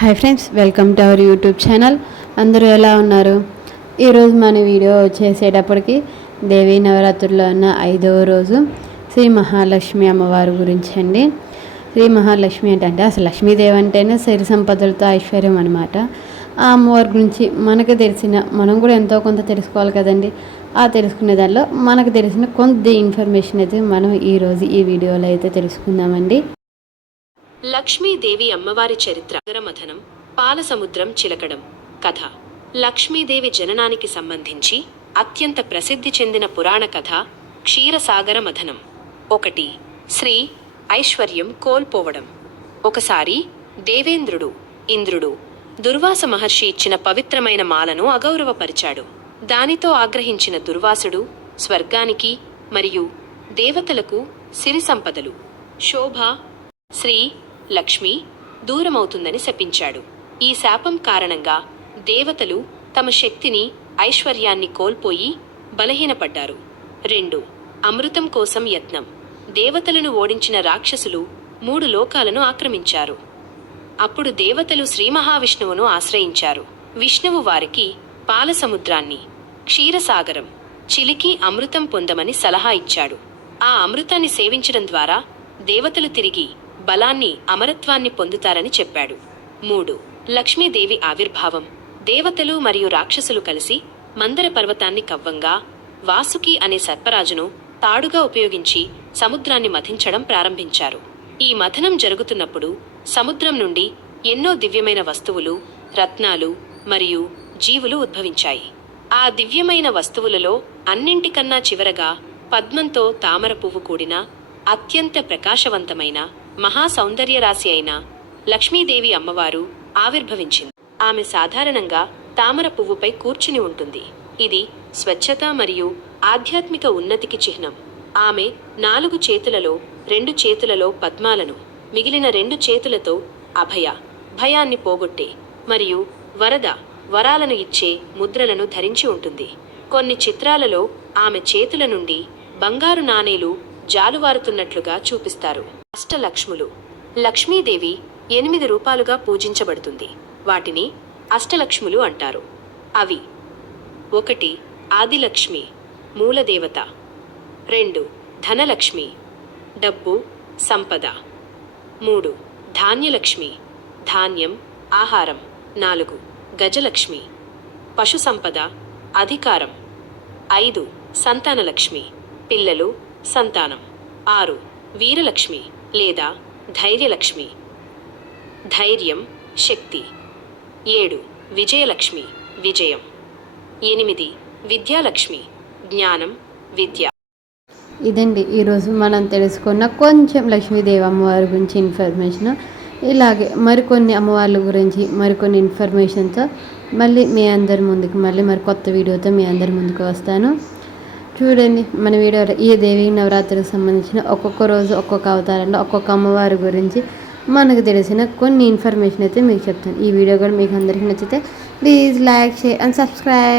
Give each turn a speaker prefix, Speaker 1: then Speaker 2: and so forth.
Speaker 1: Hi friends welcome to our YouTube channel అందరూ ఎలా ఉన్నారు? ఈరోజు మన వీడియో చేసేటప్పటికి దేవీ నవరాత్రుల్లో ఉన్న ఐదవ రోజు శ్రీ మహాలక్ష్మి అమ్మవారి గురించి అండి. శ్రీ మహాలక్ష్మి ఏంటంటే అసలు లక్ష్మీదేవి అంటేనే సిరి సంపదలతో ఐశ్వర్యం అనమాట ఆ అమ్మవారి గురించి మనకు తెలిసిన మనం కూడా ఎంతో కొంత తెలుసుకోవాలి కదండి. ఆ తెలుసుకునే దానిలో మనకు తెలిసిన కొంత ఇన్ఫర్మేషన్ అయితే మనం ఈరోజు ఈ వీడియోలో అయితే తెలుసుకుందామండి.
Speaker 2: లక్ష్మీదేవి అమ్మవారి చరిత్ర. నగరమథనం పాలసముద్రం చిలకడం. కథ. లక్ష్మీదేవి జననానికి సంబంధించి అత్యంత ప్రసిద్ధి చెందిన పురాణ కథ క్షీరసాగర మథనం. ఒకటి శ్రీ ఐశ్వర్యం కోల్పోవడం. ఒకసారి దేవేంద్రుడు ఇంద్రుడు దుర్వాస మహర్షి ఇచ్చిన పవిత్రమైన మాలను అగౌరవపరిచాడు. దానితో ఆగ్రహించిన దుర్వాసుడు స్వర్గానికి మరియు దేవతలకు సిరి సంపదలు. శోభ శ్రీ లక్ష్మి దూరమవుతుందని శపించాడు. ఈ శాపం కారణంగా దేవతలు తమ శక్తిని ఐశ్వర్యాన్ని కోల్పోయి బలహీనపడ్డారు. రెండు అమృతం కోసం యత్నం. దేవతలను ఓడించిన రాక్షసులు మూడు లోకాలను ఆక్రమించారు. అప్పుడు దేవతలు శ్రీ మహావిష్ణువును ఆశ్రయించారు. విష్ణువు వారికి పాలసముద్రాన్ని క్షీరసాగరం చిలికి అమృతం పొందమని సలహా ఇచ్చాడు. ఆ అమృతాన్ని సేవించడం ద్వారా దేవతలు తిరిగి బలాన్ని అమరత్వాన్ని పొందుతారని చెప్పాడు. మూడు. లక్ష్మీదేవి ఆవిర్భావం. దేవతలు మరియు రాక్షసులు కలిసి మందర పర్వతాన్ని కవ్వంగా వాసుకి అనే సర్పరాజును తాడుగా ఉపయోగించి సముద్రాన్ని మథించడం ప్రారంభించారు. ఈ మథనం జరుగుతున్నప్పుడు సముద్రం నుండి ఎన్నో దివ్యమైన వస్తువులు రత్నాలు మరియు జీవులు ఉద్భవించాయి. ఆ దివ్యమైన వస్తువులలో అన్నింటికన్నా చివరగా పద్మంతో తామర పువ్వు కూడిన అత్యంత ప్రకాశవంతమైన మహా సౌందర్యరాశి అయిన లక్ష్మీదేవి అమ్మవారు ఆవిర్భవించింది. ఆమె సాధారణంగా తామర పువ్వుపై కూర్చుని ఉంటుంది. ఇది స్వచ్ఛత మరియు ఆధ్యాత్మిక ఉన్నతికి చిహ్నం. ఆమె నాలుగు చేతులలో రెండు చేతులలో పద్మాలను మిగిలిన రెండు చేతులతో అభయ భయాన్ని పోగొట్టే మరియు వరద వరాలను ఇచ్చే ముద్రలను ధరించి ఉంటుంది. కొన్ని చిత్రాలలో ఆమె చేతుల నుండి బంగారు నాణేలు జాలువారుతున్నట్లుగా చూపిస్తారు. అష్టలక్ష్ములు. లక్ష్మీదేవి ఎనిమిది రూపాలుగా పూజించబడుతుంది. వాటిని అష్టలక్ష్ములు అంటారు. అవి. ఒకటి ఆదిలక్ష్మి మూలదేవత. రెండు ధనలక్ష్మి. డబ్బు సంపద. మూడు ధాన్యలక్ష్మి. ధాన్యం ఆహారం. నాలుగు గజలక్ష్మి. పశు సంపద అధికారం. ఐదు సంతానలక్ష్మి. పిల్లలు సంతానం. ఆరు వీరలక్ష్మి. లేదా ధైర్యలక్ష్మి. ధైర్యం శక్తి. ఏడు విజయలక్ష్మి విజయం. ఎనిమిది విద్యాలక్ష్మి జ్ఞానం విద్య.
Speaker 1: ఇదండి ఈరోజు మనం తెలుసుకున్న కొంచెం లక్ష్మీదేవి అమ్మవారి గురించి ఇన్ఫర్మేషన్. ఇలాగే మరికొన్ని అమ్మవార్ల గురించి మరికొన్ని ఇన్ఫర్మేషన్తో మళ్ళీ మీ అందరి ముందుకు మళ్ళీ మరి కొత్త వీడియోతో మీ అందరి ముందుకు వస్తాను. చూడండి మన వీడియో ఈ దేవి నవరాత్రికి సంబంధించిన ఒక్కొక్క రోజు ఒక్కొక్క అవతారంలో ఒక్కొక్క అమ్మవారి గురించి మనకు తెలిసిన కొన్ని ఇన్ఫర్మేషన్ అయితే మీకు చెప్తాను. ఈ వీడియో కూడా మీకు అందరికీ నచ్చితే please like share and subscribe